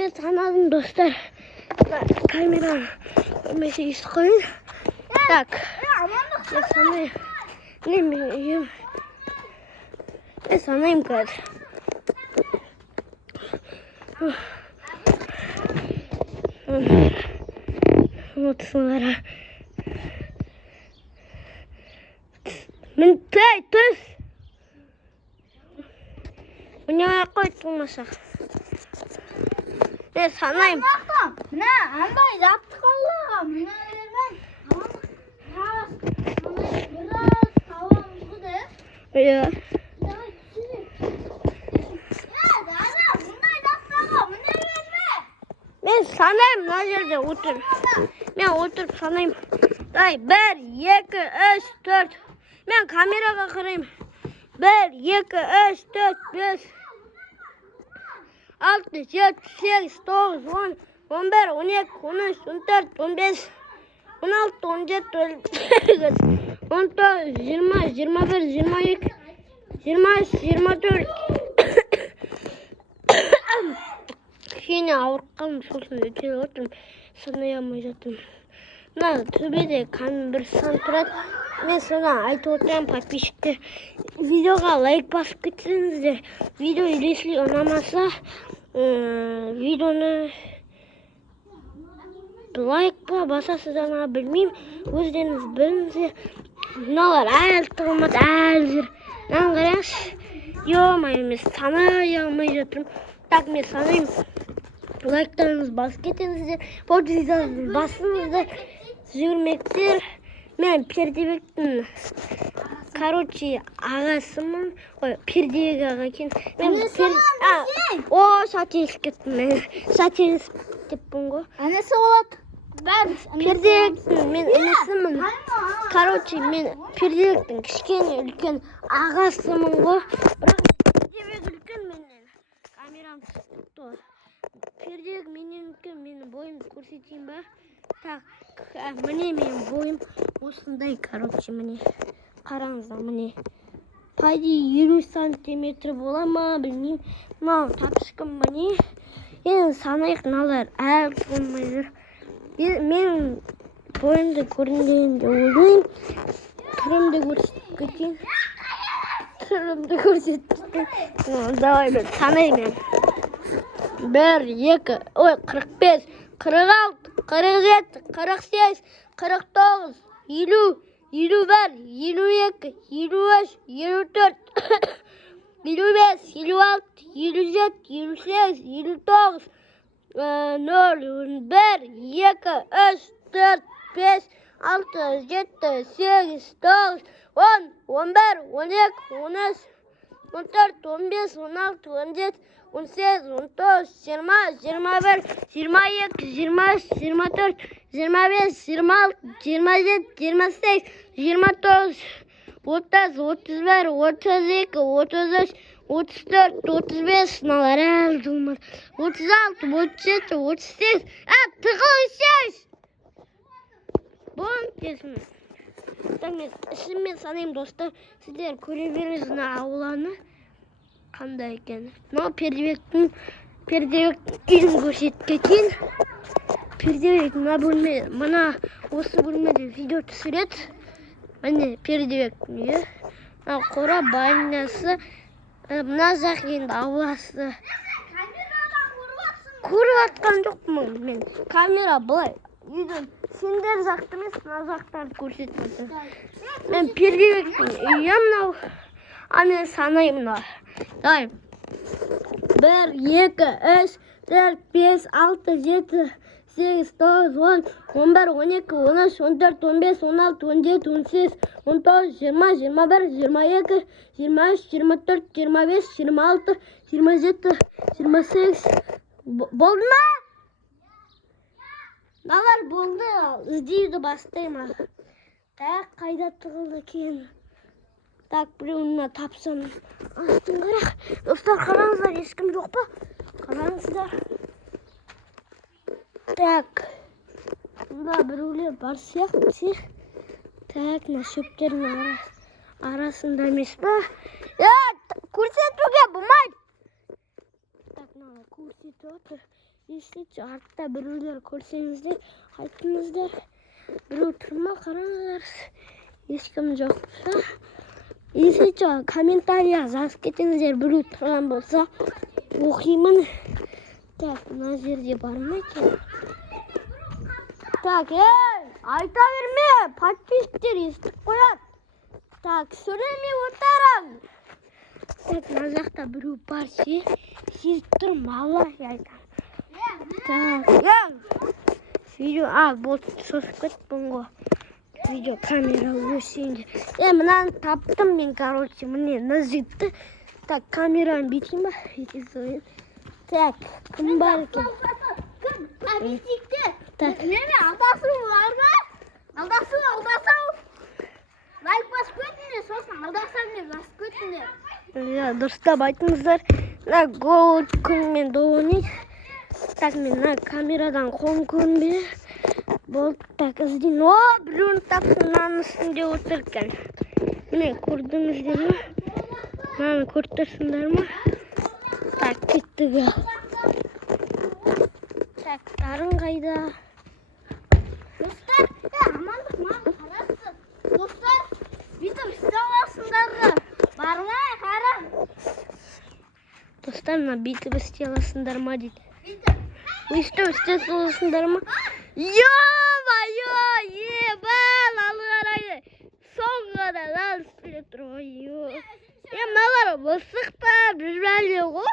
мен санадым, достар. Камера көрмесе естіп қойын. Так, мен санайым. Мен санайым қазір. Ұмытсыңдар. Мен түс. Ойнамай ақ қой, тумаса. Мен санайым. Мына андай жаттық алға. Мына жермен біраз табамыз ғой. Иә. Мен санайым, мына жерде отыр. Мен отырып санайым. 1, 2, 3, 4. Мен камераға қарайым. 1, 2, 3, 4, 5, 6, 7, 8, 9, 10, 11, 12, 13, 14, 15, 16, 17, 18, 19, 20, 21, 22, 23, 24. Кішкене ауыртқанмын, сосын өте отырмын, санай алмай жатырмын. Мына төбеде бір сан тұрады. Мен соны айтып отырамын, подписчиктер. Видеоға лайк басып кетсеңіздер. Видео если ұнамаса, видеоны лайк па басасыздар, білмеймін. Өздеріңіз біліңіздер. Мыналар әлі тығылмады, әлі жүр. Мынаны қараңызшы. Ё-мое, мен санай алмай жатырмын. Так, мен санайым. Лайктарыңыз басып кетіңіздер. Подписаңызды басыңыздар. Жүрмектер. Мен Пердебектің, ағасымын. Ой, Пердебек аға екен. Сателесіп кеттім мен. Сателесіп кеттім ғой. Әнесі болады. Пердебектің мен інісімін. Мен Пердебектің кішкене үлкен ағасымын ғой. Бірақ Пердебек үлкен менен. Камерам тұр. Пердебек менен үлкен, менің бойымды көрсетейін ба? Так, міне менің бойым осындай, міне. Қараңыздар, міне. Пайди 50 сантиметр бола ма, білмеймін. Мынау тапшықым, міне. Енді санайық, мыналар әлі тұрмай жүр. Мен бойымды көрінгенде ойлайым. Түрімді көрсеткен. Давай мен санайым. 1, 2, 45, 46, 47, 48, 49, 50, 51, 52, 53, 54, 55, 56, 57, 58, 59, 0, 1, 2, 3, 4, 5, 6, 7, 8, 9, 10, 11, 12, 13, 14, 15, 16, 17, 18, 19, 20, 21, 22, 23, 24, 25, 26, 27, 28, 29, 30, 31, 32, 33, 34, 35, мыналар әлі тұрмады. 36, 37, 38, тығылышыз! Бұн кесім. Мен ішіммен санайым, достар. Сіздер көре беріңіз мына ауланы. Қандай екен. Мынау Пердебектің үйін көрсеткен. Пердебек мына осы бөлмеде видео түсіреді. Міне Пердебектің үйі. Мына қора банясы. Мына жақ енді ауласы. Көріп атқан жоқпын мен. Камера былай. Үйдің сендер жақты емес, мына жақтарды көрсетіп. Мен Пердебектің үйі мынау. Мен санайым мына. 1, 2, 3, 4, 5, 6, 7, 8, 9, 10, 11, 12, 13, 14, 15, 16, 17, 18, 19, 20, 21, 22, 23, 24, 25, 26, 27, 28. Болды ма? Налар болды. Іздеуді бастаймын. Так, қайда тығылды екен? Так, біреуіне тапсам. Астын қарақ. Достар, қараңыздар, ешкім жоқ па? Қараңыздар. Так. Мұнда біреулер бар сияқты. Так, мына шөптердің арасында емес па? Көрсетуге болмайды. Так, мына көрсетіп отыр. Естейте, артта біреулер көрсеңіздер, айтыңыздар. Біреу тұрма, қараңыздар. Ешкім жоқ болса. Естейте, комментария жазып кетіңіздер, біреу тұрған болса. Оқимын. Так, мына жерде бар ма екен? Так, айта берме, подписчиктер естіп қояды. Так, сөйлемей отырам. Так, мына жақта біреу бар ше. Сезіп тұрмын, Аллах айтам. Так, видео, болды, сосып кеттім ғой. Видео камера өсейінде. Мынаны таптым мен, короче, міне нажипті. Так, камераны бетейін ба? Бетейін. Так, кім бар екен? Кім? Бетейікте. Так. Неме, алдасың бар ма? Алдасың. Лайк басып көтіңдер, сосын алдасам деп басып көтіңдер. Дұрыстап айтыңыздар. Гол күнмен доғынет. Так, мен камерадан қолым көрінбе. Болды, так, іздейін. Біреуін тапсын, мынаның үстінде отыр екен. Міне, көрдіңіздер ме? Мынаны көріп тұрсыңдар ма? Так, кеттік. Так, тарын қайда? Достар, амандық маған қарасın. Достар, бүйтіп істеп аласыңдар. Бармай қара. Достар, мына бүйтіп істей аласыңдар ма дейді. Бүйтіп. Істей аласыңдар ма? Ё-моё, ебал, алы қарайды. Соңғада лал істеле тұр ғой. Мыналар мысық па, бірбәле ғой?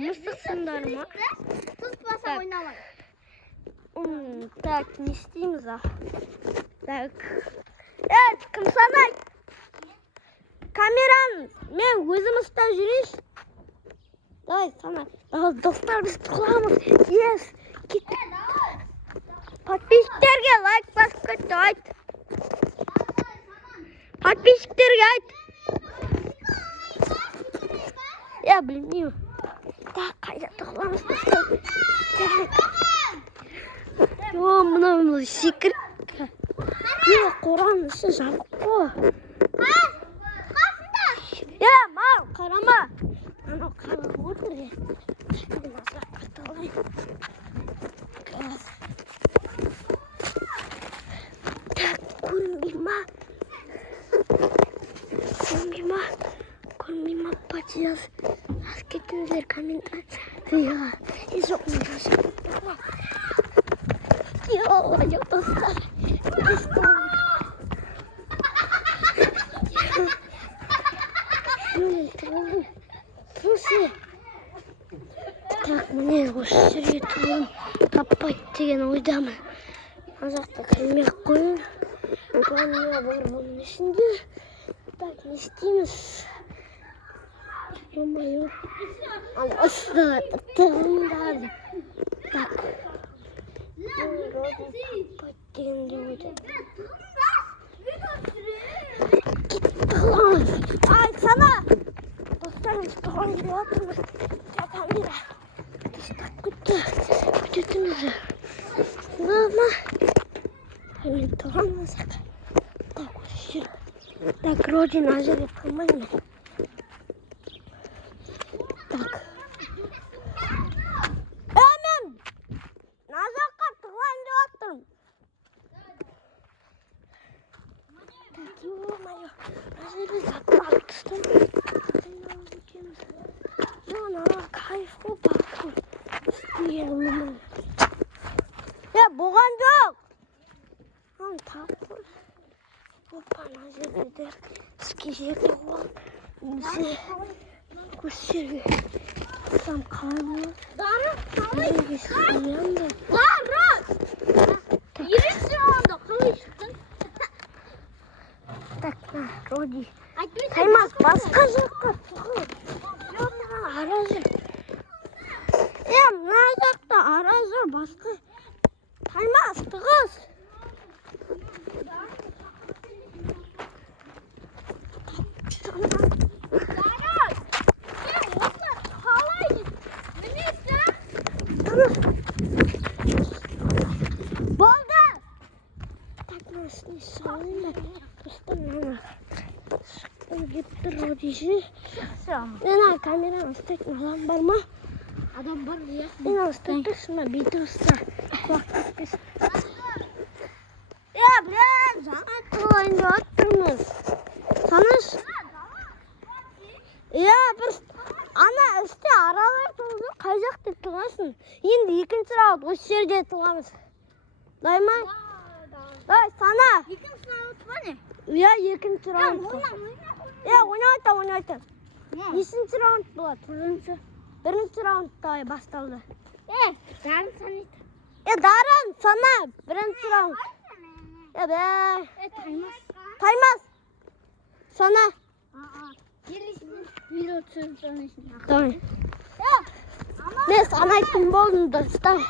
Мысықсыңдар ма? Тұтпаса ойнамай. Так, не істейміз, Так. Кім санайды? Камераны мен өзім ұстап жүрейінші. Давай, санай. Достар, біз тұқыламыз. Ес, кеттік. Подписчиктерге лайк басып кетті, айт. Подписчиктерге айт. Білмеймін. Так, қайда тұқыламыз, достар. Мына секіріп. Қораның іші жабық қой. Мал, қарама. Анау қарап отыр. Так, көрінбей ма? Көрінбей ма? Подияз. Аз кетіңіздер комментария. Жоқ, мен жазып. Ё-моё, достар. Так, міне осы жерге тұғым таппайды деген ойдамын. Ана жақта кірмей қойын. Планға бар бұның ішінде. Так, не істейміз? Ё-моё. Ана тұғымдады. Так. Таппайды дегенде ойдамын. Тұғым. Сана! Достарымыз тұғым деп атырмыз. Камера. Тастап күтті. Күтетіңізі. Мама. Мен тұғамызақ. Так, осы жер. Так, родин ажырып қылмайын. Так. Мен! Назаққа тұғайын деп аттырым. Так, ё-моё. Ажыры запал тұстым. Кайф қой бақым. Істеймін. Болған жоқ. Тақыр. Опа, мына жерде іске жерде қойып. Көшерге сам қаламын. Неге сүйем бе? Ерекше онда қалай шықтың? Так, Роди. Таймас, басқа жаққа тұғыл. Ара жүр. Мына жақта ара жүр, басқа. Таймас, тұғыз. Болды. Так, насыны салайын ба. Достар, мына шықтым деп тұр Родиші. Мен камераны ұстайтын адам бар ма? Адам бар ya. Мен ұстап тұрсың ба, бейті ұста. Құлақ кетпесін. Ya biraz жаңа тұрайын деп тұрмыз. Санаш? Ya бір ана үсте аралар тұрды, қай жақта тұрғансың? Енді екінші раунд осы жерде тұрғамыз. Дай ма? Дай, сана. Екінші раунд ба не? Ya екінші раунд. Ya ойнайта. Нешінші раунд болады? Бірінші раунд басталды. Дарын санайды. Дарын сана, бірінші раунд. Таймас. Сана. Давай. Мен санайтын болдым достар.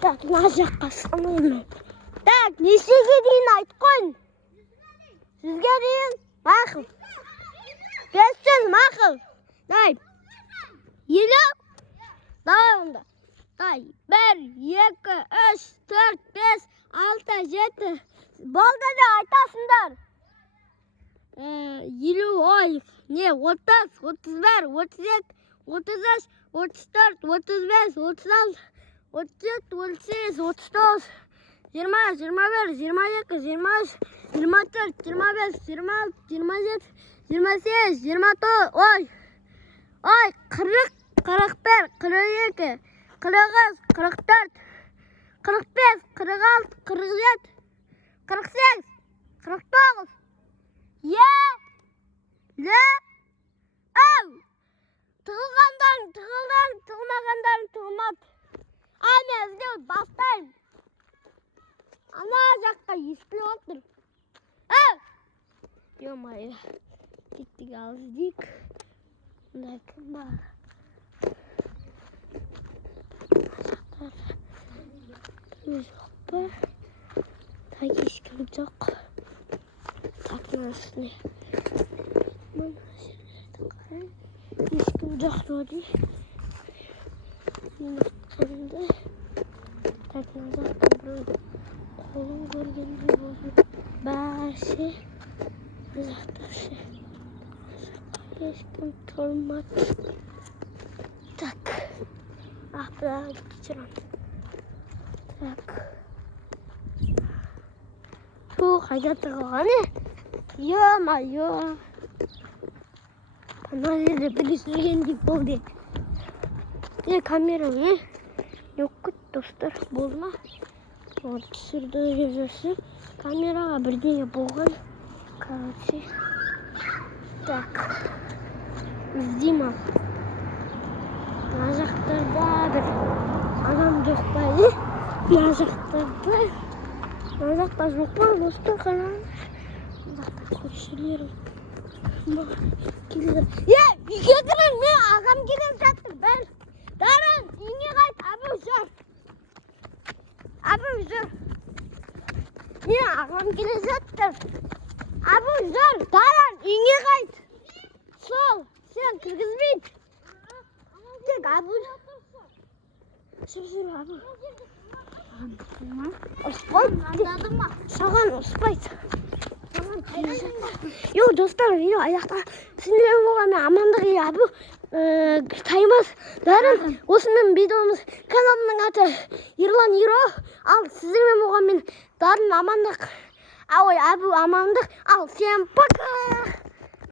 Так, мына жаққа санаймын. Так, нешеге дейін айтып қойын? 100-ге дейін? Мақұл. 500 мақұл. Дай. 50. Давай онда. Дай. 1, 2, 3, 4, 5, 6, 7. Болды да айтасыңдар. 50, ой, не, 30, 31, 32, 33, 34, 35, 36, 37, 38, 39, 20, 21, 22, 23, 24, 25, 26, 27, 28, 29, ой, 40, 41, 42, 43, 44, 45, 46, 47, 48, 49, Тығылғандарын, тығылмағандарын тығылмады. Мен іздеуді бастаймын. Ана жаққа естіліп отыр. Ё-моё, кеттік алып іздейік. Мұнда кім бар? Жоқ па? Так, ешкім жоқ. Так, мына үстіне. Ешкім жоқ вроде. Мен ұртқанымда. Так, мына жақта біреу қолын көргендей болды. Бәрше. Мына жақта ше. Ешкім тұрмады. Так. Бірақ кешірім. Так. Қайда тұрған е? Ё-моё. Ана жерде бірге жүргендей болды. Камера не? Жоқ көт достар, болды ма? Түсірді жүрсін. Камераға бірдеңе болған. Короче. Так. Іздейм ал. Мына жақтарда бір адам жоқ па е? Мына жақтарда. Мына жақта жоқ па достар, қараңыз. Мына жақта көршілерім. Үйге кірін, мен ағам келіп жатыр. Дарын, үйге қайт, абы жүр. Мен ағам келіп жатыр. Абы жүр, Дарын, үйге қайт. Сол, сен кіргізбейді. Тек абы жүр. Жүр, абы. Ұспайды. Саған ұспайды. Йо, достар, видео аяқта. Сіздермен болған мен амандық абы Таймас Дарын. Осымен видеомыз каналымның аты Ерлан Иро. Ал сіздермен болған мен Дарын амандық. Абы амандық. Ал, всем пока.